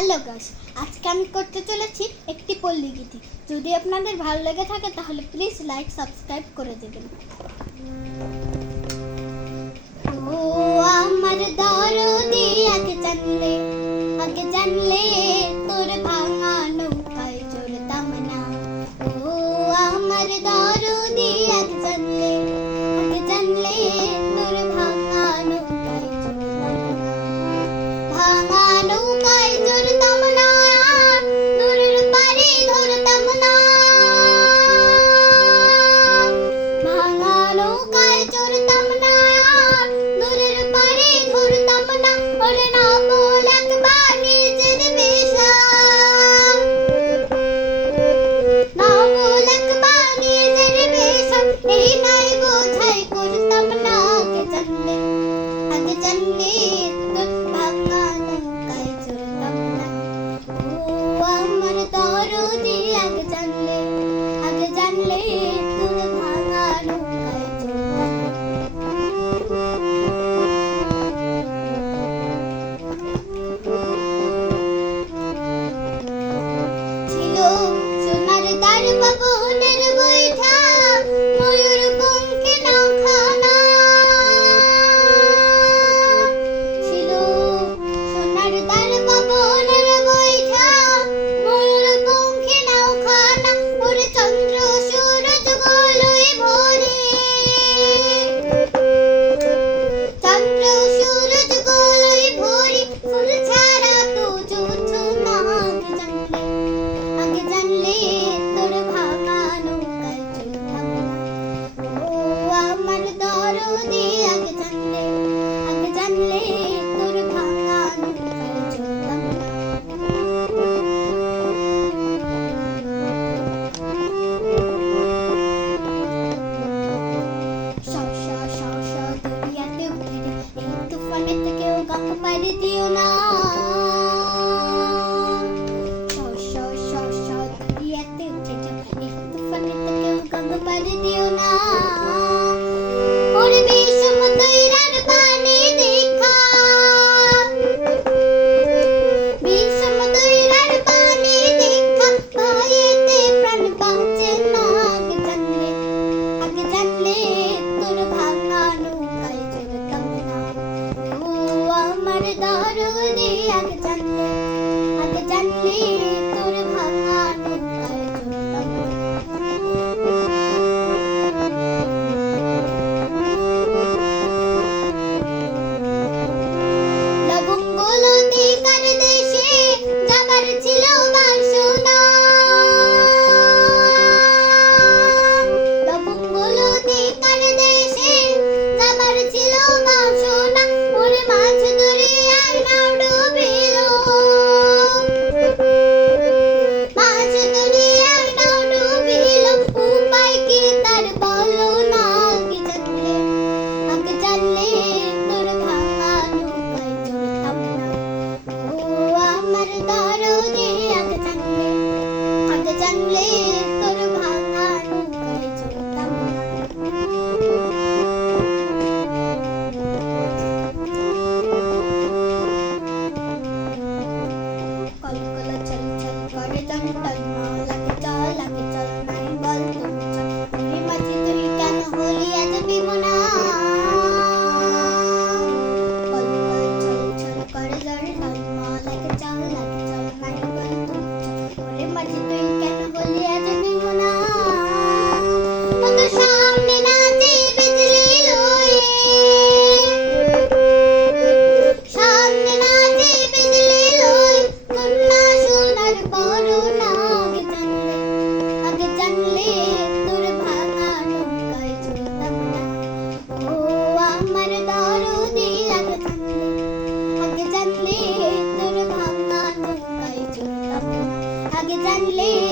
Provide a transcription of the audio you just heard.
Hello গাছ আজকে আমি করতে চলেছি একটি পল্লী গীতি। যদি আপনাদের ভালো লেগে থাকে তাহলে প্লিজ লাইক সাবস্ক্রাইব করে দেবেন। दारू दे अग चन्ने अग चन्ने Thank you. Stanley.